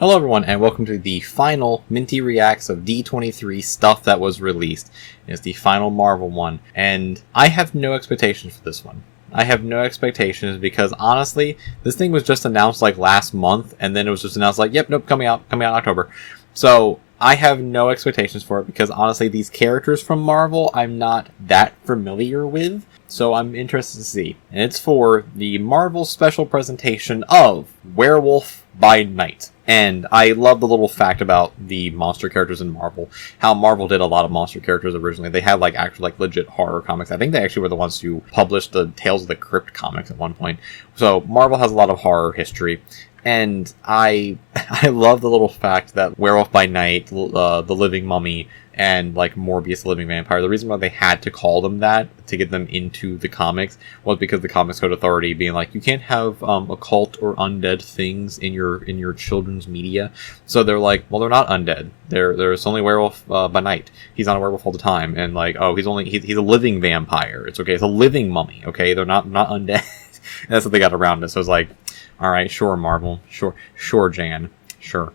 Hello everyone, and welcome to the final Minty Reacts of D23 stuff that was released. It's the final Marvel one, and I have no expectations for this one. I have no expectations because honestly, this thing was just announced like last month, and then it was just announced like, yep, nope, coming out October. So I have no expectations for it because honestly, these characters from Marvel I'm not that familiar with. So I'm interested to see. And it's for the Marvel special presentation of Werewolf by Night. And I love the little fact about the monster characters in Marvel. How Marvel did a lot of monster characters originally. They had actually legit horror comics. I think they actually were the ones who published the Tales of the Crypt comics at one point. So Marvel has a lot of horror history. And I love the little fact that Werewolf by Night, the Living Mummy, and Morbius the Living Vampire, the reason why they had to call them that to get them into the comics was because the Comics Code Authority being like, you can't have occult or undead things in your children's media. So they're like, well, they're not undead. There's only Werewolf by Night. He's not a werewolf all the time, and he's a living vampire. It's okay. It's a living mummy. Okay, they're not undead. And that's what they got around it. So it's like, all right, sure, Marvel, sure, Jan. Sure.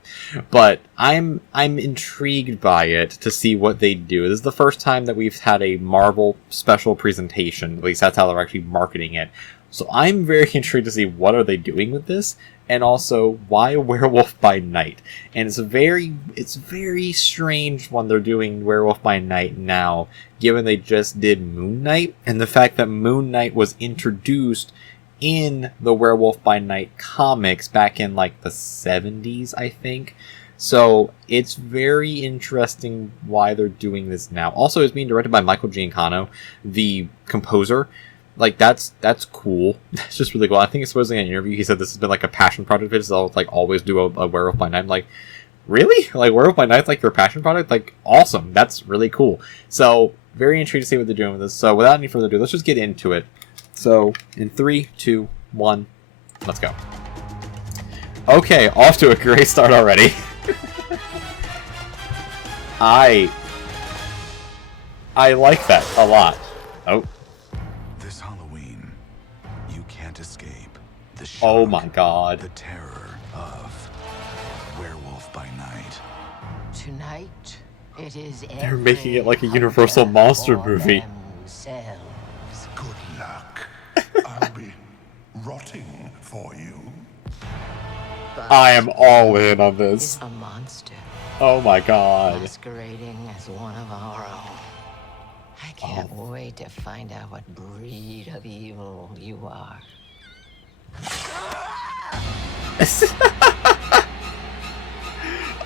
But I'm intrigued by it to see what they do. This is the first time that we've had a Marvel special presentation. At least that's how they're actually marketing it. So I'm very intrigued to see what are they doing with this, and also why Werewolf by Night. And it's very strange when they're doing Werewolf by Night now, given they just did Moon Knight, and the fact that Moon Knight was introduced in the Werewolf by Night comics back in the 70s, I think. So it's very interesting why they're doing this now. Also, it's being directed by Michael Giancano, the composer. That's cool. That's just really cool. I think it's supposedly in an interview he said this has been a passion project of his. I'll always do a Werewolf by Night. I'm like, really? Werewolf by Night's your passion project? Awesome. That's really cool. So very intrigued to see what they're doing with this. So without any further ado, let's just get into it. So, in 3, 2, 1, let's go. Okay, off to a great start already. I like that a lot. Oh. This Halloween, you can't escape the shock, oh my god. The terror of Werewolf by Night. Tonight, it is they're making it like a Universal monster movie. Good luck. I'll be rotting for you. I am all in on this. A monster. Oh my god. Masquerading as one of our own. I can't wait to find out what breed of evil you are.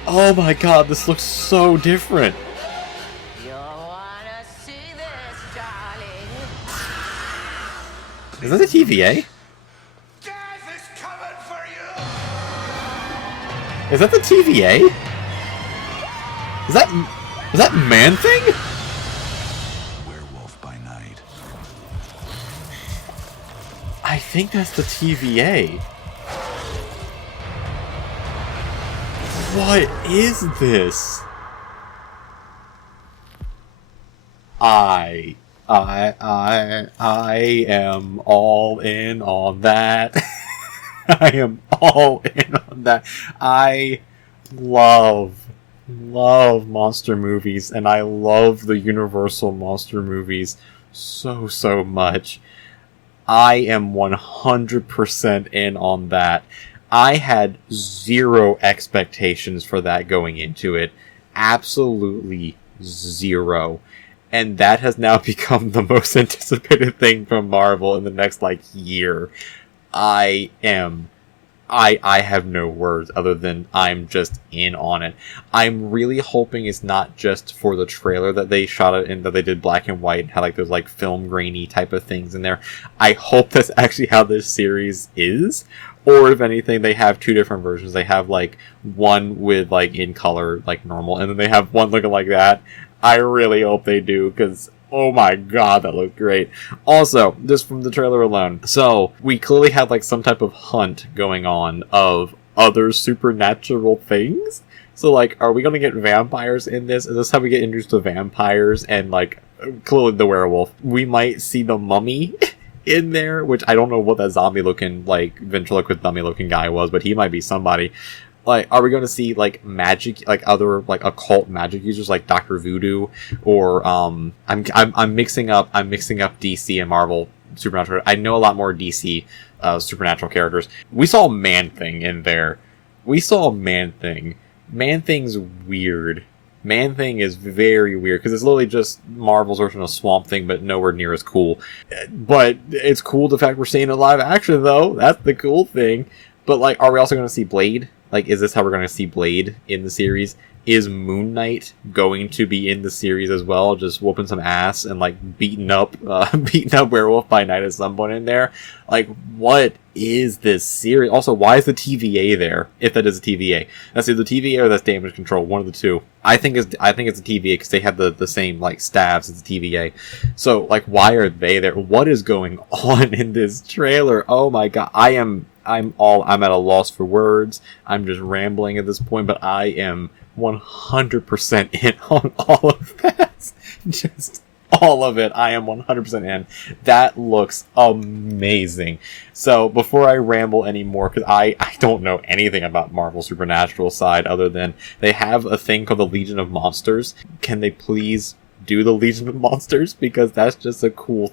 Oh my god, this looks so different. You'll wanna see this, darling. Is that a TVA? Death is coming for you. Is that the TVA? Is that Man-Thing? Werewolf by Night. I think that's the TVA. What is this? I am all in on that. I am all in on that. I love monster movies, and I love the Universal monster movies so much. I am 100% in on that. I had zero expectations for that going into it. Absolutely zero. And that has now become the most anticipated thing from Marvel in the next year. I have no words other than I'm just in on it. I'm really hoping it's not just for the trailer that they shot it in, that they did black and white and had those film grainy type of things in there. I hope that's actually how this series is. Or if anything, they have two different versions. They have one with in color normal, and then they have one looking like that. I really hope they do, because oh my god, that looked great. Also, just from the trailer alone, so we clearly had some type of hunt going on of other supernatural things. So are we gonna get vampires in this? Is this how we get introduced to vampires and clearly the werewolf? We might see the mummy in there, which I don't know what that zombie looking ventriloquist dummy looking guy was, but he might be somebody. Like, are we going to see like magic, like other like occult magic users like Doctor Voodoo, or I'm mixing up DC and Marvel Supernatural. I know a lot more DC Supernatural characters. We saw Man-Thing in there. We saw Man-Thing. Man-Thing's weird. Man-Thing is very weird because it's literally just Marvel's version of Swamp Thing, but nowhere near as cool. But it's cool the fact we're seeing it live action, though. That's the cool thing. But like, are we also going to see Blade? Like, is this how we're going to see Blade in the series? Is Moon Knight going to be in the series as well, just whooping some ass and like beating up Werewolf by Night at some point in there? Like, what is this series? Also, why is the TVA there? If that is a TVA, that's either TVA or that's Damage Control, one of the two. I think it's a TVA because they have the same like staffs as the TVA. So like, why are they there? What is going on in this trailer? Oh my god, I'm at a loss for words. I'm just rambling at this point, but I am 100% in on all of that. Just all of it. I am 100% in. That looks amazing. So before I ramble anymore, because I don't know anything about Marvel Supernatural side other than they have a thing called the Legion of Monsters. Can they please do the Legion of Monsters? Because that's just a cool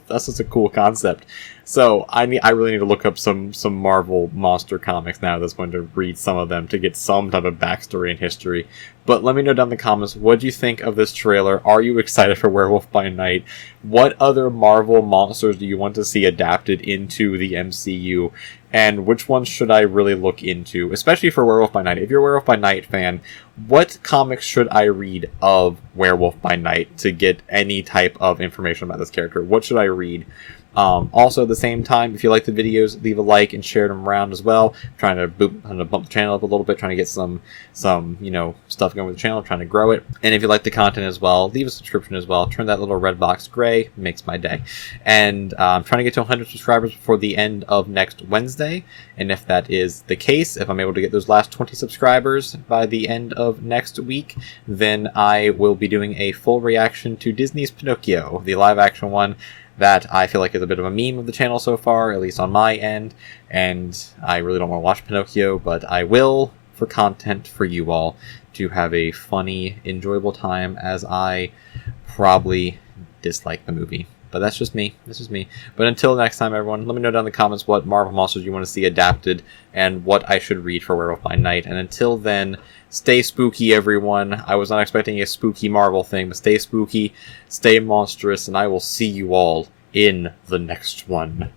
concept. So I really need to look up some Marvel monster comics now. That's going to read some of them to get some type of backstory and history. But let me know down in the comments, what do you think of this trailer? Are you excited for Werewolf by Night? What other Marvel monsters do you want to see adapted into the MCU? And which ones should I really look into? Especially for Werewolf by Night. If you're a Werewolf by Night fan, what comics should I read of Werewolf by Night to get any type of information about this character? What should I read? Also, at the same time, if you like the videos, leave a like and share them around as well. I'm trying to bump the channel up a little bit, trying to get some stuff going with the channel, trying to grow it. And if you like the content as well, leave a subscription as well. Turn that little red box gray, makes my day. And I'm trying to get to 100 subscribers before the end of next Wednesday. And if that is the case, if I'm able to get those last 20 subscribers by the end of next week, then I will be doing a full reaction to Disney's Pinocchio, the live action one. That I feel like is a bit of a meme of the channel so far, at least on my end, and I really don't want to watch Pinocchio, but I will for content for you all to have a funny, enjoyable time as I probably dislike the movie. But that's just me. This is me. But until next time, everyone, let me know down in the comments what Marvel monsters you want to see adapted and what I should read for Werewolf by Night. And until then, stay spooky, everyone. I was not expecting a spooky Marvel thing, but stay spooky, stay monstrous, and I will see you all in the next one.